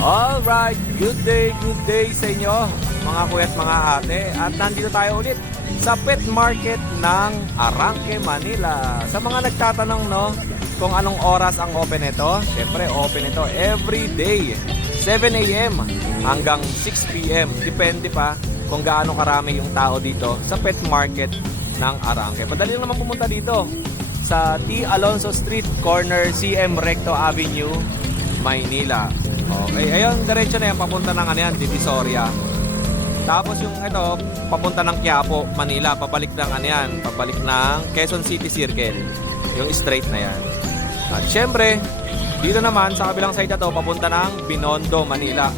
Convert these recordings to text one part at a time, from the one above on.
Alright, good day sa inyo mga kuya at mga ate. At nandito tayo ulit sa pet market ng Arranque, Manila. Sa mga nagtatanong kung anong oras ang open ito, syempre open ito every day 7 AM hanggang 6 PM. Depende pa kung gaano karami yung tao dito sa pet market ng Arranque. Madali lang naman pumunta dito sa T. Alonso Street, corner CM Recto Avenue, Maynila. Okay, ayun, diretso na yan, papunta ng Divisoria. Tapos yung ito, papunta ng Quiapo, Manila, pabalik ng pabalik ng Quezon City Circle. Yung straight na yan. At syempre, dito naman sa kabilang side na to, papunta ng Binondo, Manila.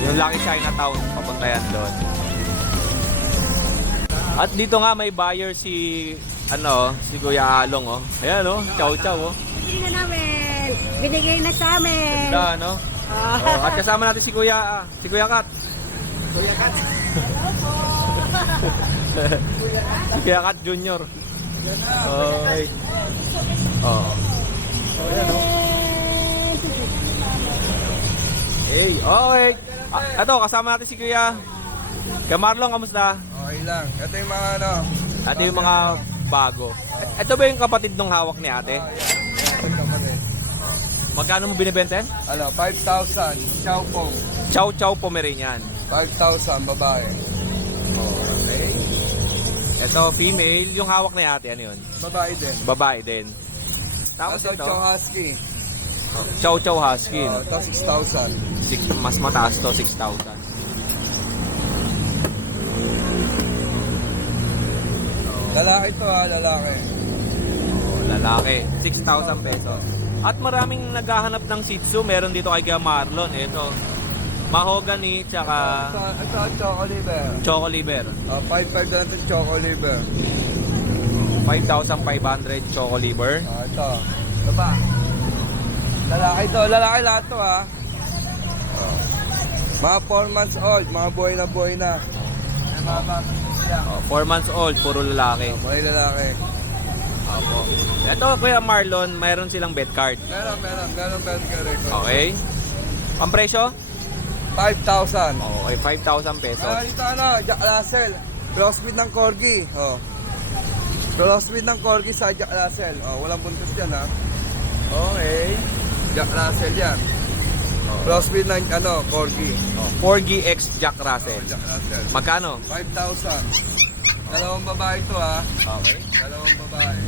Yung Lucky Chinatown, papunta yan doon. At dito nga may buyer si Kuya Along, Ayan, chow chow, Binigay na namin. Binigay na sa amin. Ganda, at kasama natin si Kuya Kat. Kuya Kat. Si Kuya Kat Junior. Okay. Ayan, Hey, okay. Ito, kasama natin si Kuya Marlon, kamusta? Okay lang. Ito yung mga Ito yung mga bago. Ito ba yung kapatid ng hawak ni ate? Magkano mo binibenta yan? 5,000. Chow Pong. Chow Chow Pomeranian. 5,000 babae. Okay. Ito, female. Yung hawak ni ate, ano yun? Babae din. Babae din. Tapos ito, Chow Husky. Chow Chow Husky. Ito 6,000. Mas mataas to, 6,000. Lalaki to lalaki. Lalaki, 6,000 pesos. At maraming naghahanap ng Shih Tzu. Meron dito kay Kuya Marlon. Ito, mahogany, tsaka Ito Choco Liver. Choco Liver. 5,500 na ito Choco Liver. 5,500 Choco Liver. Ito. Ito pa. Lalaki to. Lalaki lahat to Mga 4 months old. Mga boy na. May mga bata. 4 months old, puro lalaki. Mga lalaki. Opo. Ito, Kuya Marlon, mayroon silang bet card. Meron bad ka record. Okay. Pampresyo? 5,000. Okay, 5,000 pesos. Dito Jack Russell. Crossbreed ng Corgi. Crossbreed ng Corgi sa Jack Russell. Walang buntot yan Okay. Jack Russell yan. Crossbreed ng Corgi. Corgi X Jack Russell. Jack Russell. Magkano? 5,000. Dalawang babae ito Okay. Dalawang babae.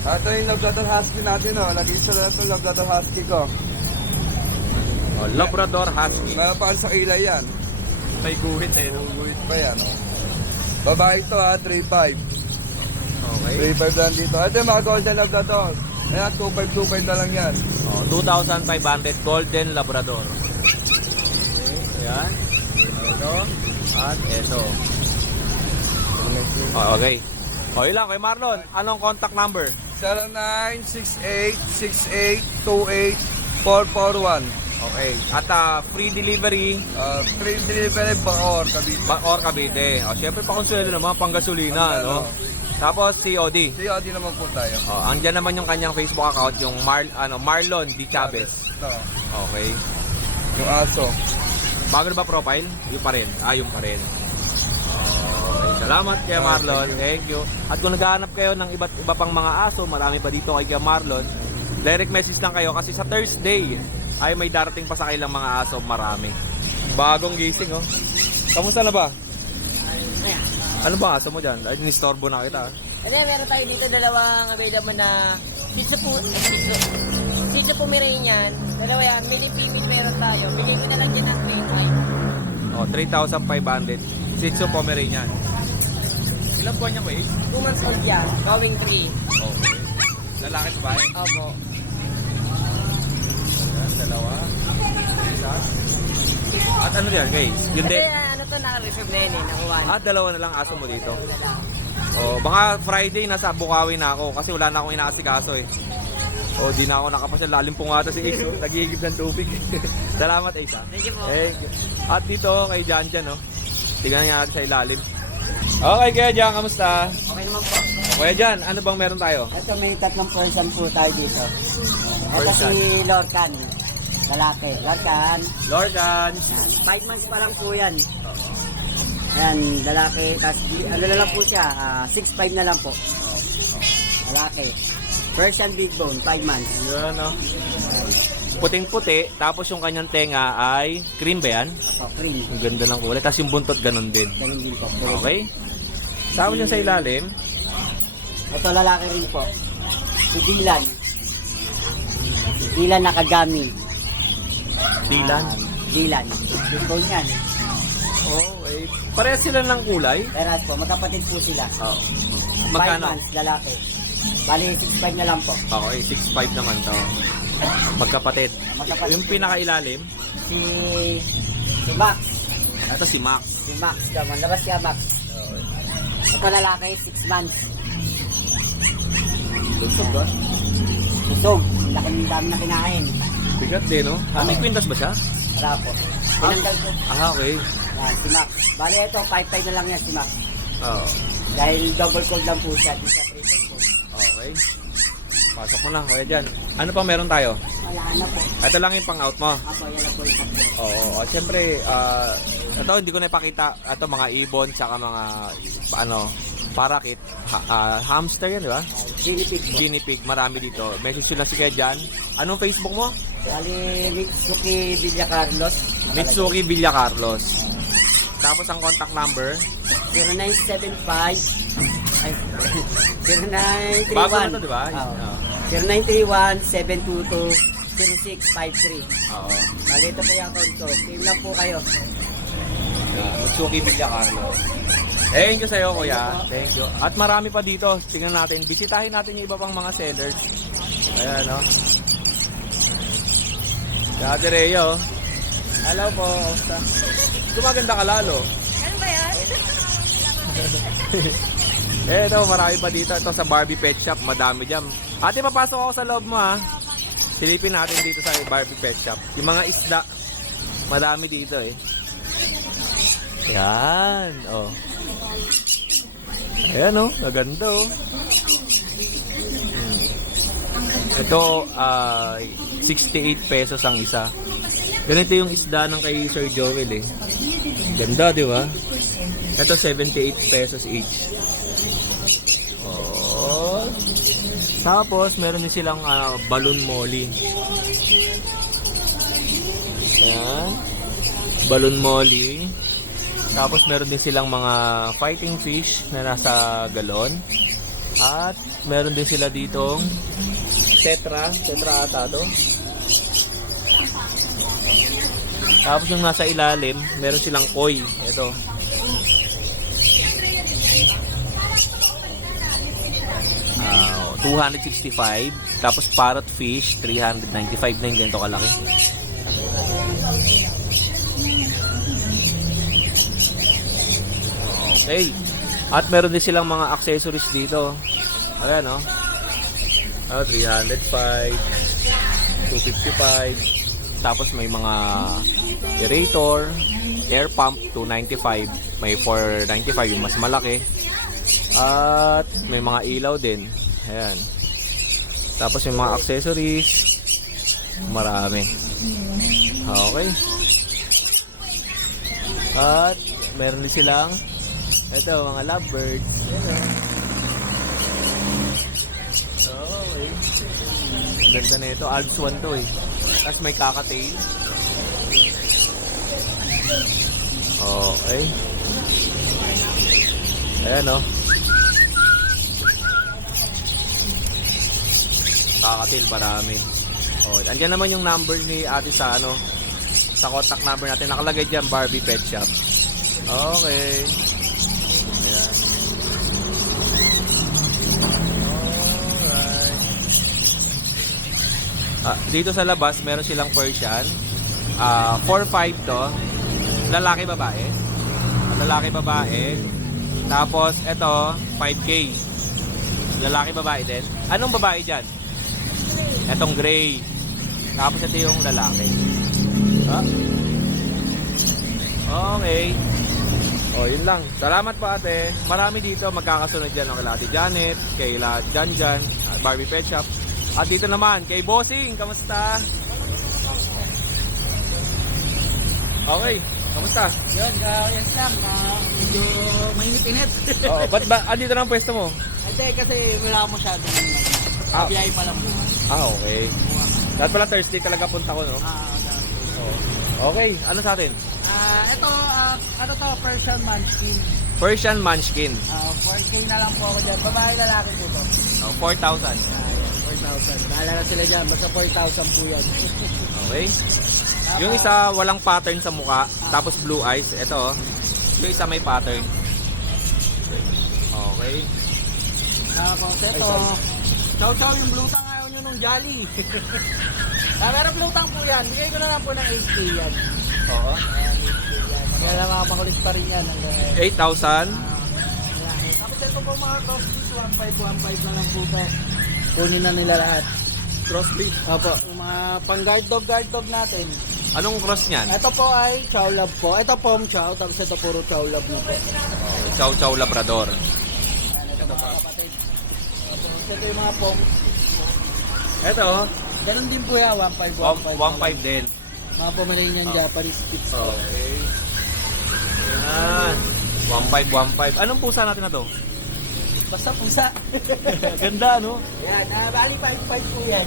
Ito yung Labrador Husky natin Nag-isa na ito Labrador Husky ko. Labrador Husky. Meron pa sa kilay yan. May guhit Guhit pa yan Babae ito 3,500. Okay. 3,500 lang dito. Ito yung mga Golden Labrador. Ayan, 2,525 na lang yan. 2,500 Golden Labrador. Okay. Ayan. Ito. At ito. Okay. Okay lang, kay Marlon. Anong contact number? 0968-6828-441. Okay. At free delivery Free delivery Bacoor, Cavite. Cavite. Siyempre pakonsuelo naman, panggasolina, Tapos COD. COD naman po tayo. Andyan naman yung kanyang Facebook account, yung Marlon D. Chavez. Ito, Okay. yung aso. Bago na ba profile? Yung pa rin. Yung pa rin. Okay. Salamat kay Marlon. Thank you. At kung naghahanap kayo ng iba't iba pang mga aso, marami pa dito kay Marlon. Direct message lang kayo kasi sa Thursday ay may darating pa sa kailang mga aso, marami. Bagong gising, Kamusta na ba? Ayan. Ano ba aso mo dyan? Ay, nistorbo na kita. Hindi, meron tayo dito dalawang available na Shih Tzu Pomeranian. Dalawa yan. Male female meron tayo. Bigay ko na lang dyan ng 3,500. Shih Tzu Pomeranian. Ilang buwan niya ba 2 months old yan. Going 3. Okay. Lalaki ba? Opo. Dalawa. Isa. At ano yan, guys? Yun Kasi din. ano to, naka-reserve na yun nakuha. Dalawa na lang aso mo dito. Baka Friday nasa Bukawi na ako kasi wala na akong inaasikaso di na ako nakapasyal. Lalim po nga ito si Ace. Nagigib ng tubig. Salamat, Ace. Thank you po. At dito kay Jan, tignan nga natin sa ilalim. Okay, Kuya Jan, kamusta? Okay naman po. Kuya Jan, ano bang meron tayo? Ito may tatlong person po tayo dito. Ito Persian. si Lorcan. lalaki. Lorcan. Lorcans. Yan. 5 months pa lang po yan. Ayan, lalaki. Tapos, ano na lang po siya, 6'5 na lang po. Lalaki. Persian Big Bone, 5 months. Yan, oh. Puting-puti, tapos yung kanyang tenga ay cream ba yan? Opo, cream. Ang ganda ng kulay. Tapos yung buntot ganun din. Ganun din po. Okay. Tapos yung sa ilalim, Ito lalaki rin po. Si Dylan. Si Dylan Nakagami. Dylan. Dylan. Big Bone yan. Okay. Parehas sila ng kulay. Peras po, magkapatid po sila. Oh. 5 Magkano? months, lalaki. Bali, 6'5 na lang po. Okay, 6'5 naman to. Magkapatid. Magkapatid. Yung pinakailalim, Si Max. ito si Max. Si Max naman. Labas siya, Max. Ito lalaki, 6 months. Lunsog ba? Busog. Laking dami na kinain. Bigat din, no? May kwintas ba siya? Wala po. Tinanggal ko. Okay. Yan, si Max. Bali, ito, 5'5 na lang yan si Max. Oo. Dahil double cold lang po siya. Di siya triple cold. Okay. Pasok mo na, kuya dyan. Ano pa meron tayo? Wala na po. Ito lang yung pang-out mo. Ako, yan na po yung tatlo. Oo. At syempre, ito hindi ko na ipakita. Ito mga ibon, tsaka mga, parakit. Hamster yan, di ba? Guinea pig po. Guinea pig, marami dito. Message nyo lang si Kuya Jan. Anong Facebook mo? Bali, Mitsuki Villa Carlos. Mitsuki Villa Carlos. Tapos ang contact number. 0975 ay 0931 Bago na to, di ba? Oo. Oo. 0931-722-0653. Oo. Bali, ito po yung account ko. Save lang po kayo. Mitsuki Villa Carlos. Thank you sa'yo, kuya. Thank you. At marami pa dito. Tingnan natin. Bisitahin natin yung iba pang mga sellers. Ayan, no? Ate Rhea, oh. Hello po. Kamusta? Gumaganda ka lalo. Ano ba yan? Ito, marami pa dito. Ito sa Barbie Pet Shop. Madami dyan. Ate, papasok ako sa loob mo, ha? Silipin natin dito sa Barbie Pet Shop. Yung mga isda. Madami dito, eh. Yan. Oh. Ayan, oh. Naganda, oh. Ito, 68 pesos ang isa. Ganito yung isda ng kay Sir Joel, eh. Ganda, di ba? Ito, 78 pesos each. Oh. Tapos, meron din silang balloon molly. Ayan. Balloon molly. Tapos, meron din silang mga fighting fish na nasa galon. At, meron din sila ditong tetra ata to. Tapos, yung nasa ilalim, meron silang koi. Ito. $265. Tapos parrot fish, $395 na yung ganito kalaki. Okay. At meron din silang mga accessories dito. Ayan, no? 305, 255. Tapos may mga aerator, air pump, 295. May 495 yung mas malaki. At may mga ilaw din. Ayan. Tapos may mga accessories. Marami. Okay. At meron din silang ito, mga lovebirds. Ayan. Okay. Ganda na ito. Alps 1 to, eh. Tapos may kakatail. Okay. Ayan, oh. Kakatail, marami. Oh, andyan naman yung number ni ate sa sa contact number natin. Nakalagay dyan, Barbie Pet Shop. Okay. Ayan. Alright. Dito sa labas, meron silang Persian. 4-5 to. Lalaki, babae. Lalaki, babae. Tapos, ito, 5K. Lalaki, babae din. Anong babae dyan? Etong gray. Tapos, ito yung lalaki. Okay. O, yun lang. Salamat po, ate. Marami dito. Magkakasunod dyan kay Ate Janet, kay Janjan, Barbie Pet Shop. At dito naman, kay Bossing. Kamusta? Okay, kamusta? Yun, yes lang. Medyo mainit-init. Oh, ba't ba andito na ang pwesto mo? Hindi, kasi wala masyadong Ah. biyay pa lang po. Okay. Dapat pala Thursday talaga punta ko, no? Okay, ano sa atin? Ito, ano to, Persian Munchkin. Persian Munchkin. 4K na lang po ako dyan. Babae lalaki po to. 4,000. 4,000. Bahala na sila dyan. Basta 4,000 po yan. Okay. Yung isa walang pattern sa mukha, tapos blue eyes. Ito, oh. Yung isa may pattern. Okay. Tapos ito. Chow yung blue tang ayaw nyo nung jolly. Pero blue tang po yan. Bigay ko na lang po ng 8K yan. Oo. Kaya lang mga makulis pa rin yan. 8,000. Tapos ito po mga crossbreeds, 1.5 na lang po to. Kunin na nila lahat. Crossbreed. Opo, yung mga pang guard dog natin. Anong cross niyan? Ito po ay Chow Lab po. Ito Pom Chow, tapos ito puro Chow Lab na po. Chow Chow Labrador. Ayan, ito mga kapatid. Tapos ito yung mga Pom. Ito, Ganun din po yan, 1.5. 1.5 din. Mga Pomeranian Japanese Spitz. Okay. Yan. 1.5. Anong pusa natin na to? Basta pusa. Ganda, no? Yan, bali 5.5 po yan.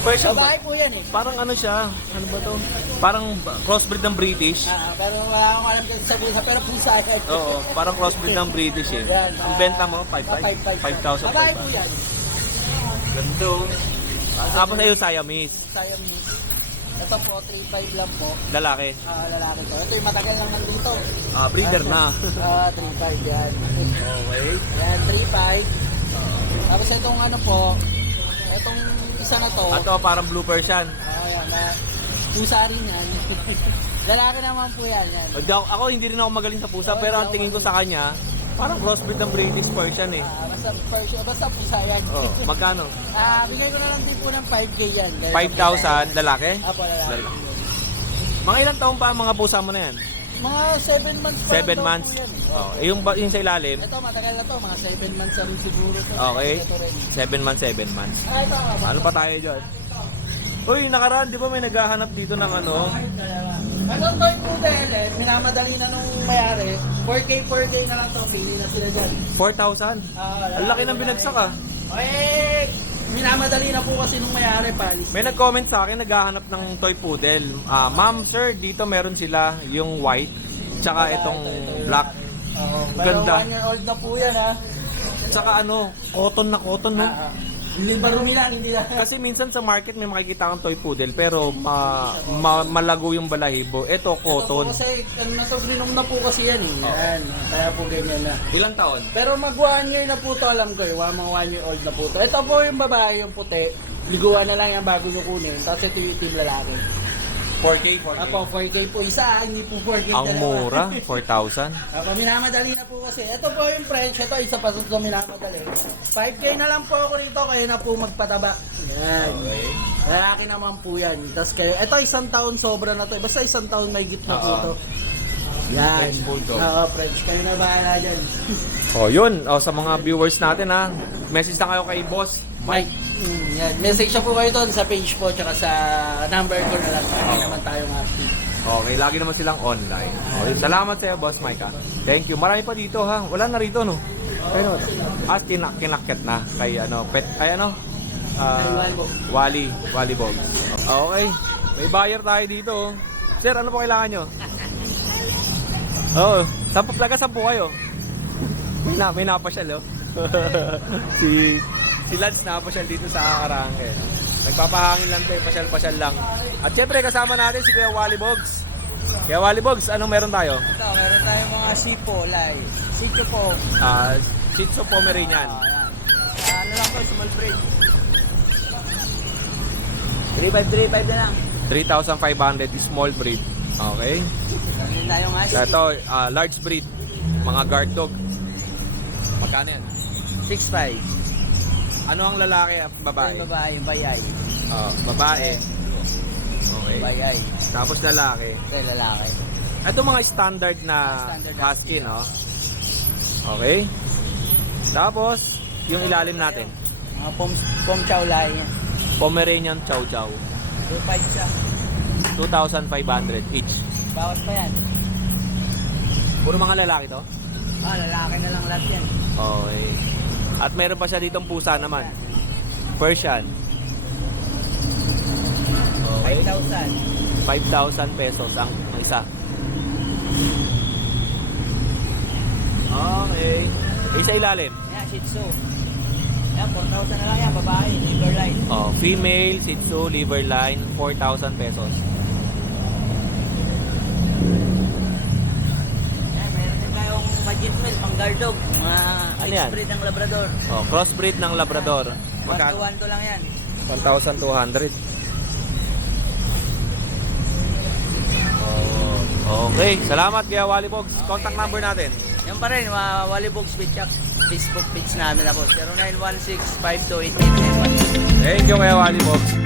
Persian ba? Babae po yan eh. Parang ano siya? Ano ba to? Parang crossbreed ng British. Pero wala akong alam kasi sa pusa, pero pusa yan. Oo, parang crossbreed ng British eh. Yan, Ang benta mo, 5,000. 5,000. Babae po yan. Ganito. Tapos ayun, Siamese. Siamese. Ito po, 3.5 lang po. Lalaki. Lalaki to. Ito yung matagal lang nandito. Breeder na. 3.5 yan. Okay. Yan, 3.5. Tapos itong ano po, itong isa na to. Ito parang blue Persian. Yan, pusa rin yan. Lalaki naman po yan. Ako hindi rin ako magaling sa pusa, pero ang tingin ko sa kanya, parang crossbreed ng British Persian eh. Basta pusa yan. Oh, magkano? Bigay ko na lang din po ng 5K yan. 5,000 lalaki? Apo, lalaki. Mga ilang taon pa ang mga pusa mo na yan? Mga 7 months pa 7 months? po yan. Oh, yung sa ilalim? Ito, matagal na to. Mga 7 months na rin siguro to. Okay. Ito rin. 7 months. Ito. Ano pa tayo dyan? Uy, nakaraan, di ba may naghahanap dito ng ano? Ito toy poodle eh. Minamadali na nung mayari. 4K na lang to. Pili na sila dyan. 4,000? Ang laki ng binagsak ah. Minamadali na po kasi nung mayari, palis. May nag-comment sa akin, naghahanap ng toy poodle. Ma'am, sir, dito meron sila yung white, tsaka itong black. Pero Ganda. 1 year old na po yan ha. Tsaka ano, cotton na cotton, no? Hindi barumi lang, hindi lang. Kasi minsan sa market may makikita kang toy poodle, pero malago yung balahibo. Ito, Ito cotton. po kasi, grinom na po kasi yan eh. Yan, kaya po ganyan na. Ilang taon? Pero mag 1 year na po to, alam ko eh. Mga 1 year old na po to. Ito po yung babae, yung puti. Liguan na lang yan bago nyo kunin. Tapos ito yung team lalaki. 4K? Ako, 4K po isa, hindi po 4K Ang mura, 4,000. Ako, minamadali na po kasi. Ito po yung French, ito isa pa sa minamadali. 5K na lang po ako rito, kayo na po magpataba. Yan. Lalaki naman po yan. Tapos kayo, ito 1 taon sobra na to. Basta 1 taon may gitna po to. Yan. French Bulldog. Oo, French. Kayo na bahala dyan. Oh, yun. Oh, sa mga viewers natin ha, message na kayo kay Boss Mike. Yan. Message na po kayo doon sa page po, tsaka sa number ko na lang. Hindi naman tayong active. Okay, lagi naman silang online. Okay, salamat sa iyo, Boss Mike ha. Thank you. Marami pa dito ha. Wala na rito no. Pero kinakit na kay ano, Wally Bogs. Okay. May buyer tayo dito. Oh. Sir, ano po kailangan nyo? Oo. Sampu kayo. May napasyal, oh. si Lance napasyal dito sa Arangke. No? Nagpapahangin lang tayo, pasyal-pasyal lang. At syempre, kasama natin si Kuya Wally Bogs. Kuya Wally Bogs, anong meron tayo? Ito, meron tayong mga sipo, lai. Sitio po. Shih Tzu Pomeranian. Ano lang po, small breed. 3.5 na lang. 3,500 small breed. Okay. Meron tayong husky. Ito, large breed. Mga guard dog. Magkano yan? 6.5. Ano ang lalaki at babae? Yung babae, yung bayay. Babae. Okay. Bayay. Tapos lalaki. Ito yung lalaki. Ito mga standard na Standard husky, no? Okay. Tapos, yung ilalim natin. Mga pom chow lai. Pomeranian Chow Chow. 2.5 siya. 2,500 each. Bawas pa yan. Puro mga lalaki to? Lalaki na lang lahat yan. Okay. At meron pa siya ditong pusa naman. Persian. Okay. 5,000. 5,000 pesos ang isa. Okay. Isa ilalim. Yan, Shih Tzu. Yan, 4,000 na lang yan, babae, liver line. Oh, female Shih Tzu liver line 4,000 pesos. Yan, meron din tayong budget meal, pang guard dog. Mga Ano yan? mixed breed ng Labrador. Oh, crossbreed ng Labrador. 1 to lang yan. 1,200. Oh, okay. Salamat kaya Wally Bogs. Contact number natin. Yan pa rin, Wally Bogs Pet Shop. Facebook page namin na po. 0916-528-891. Thank you kaya Wally Bogs.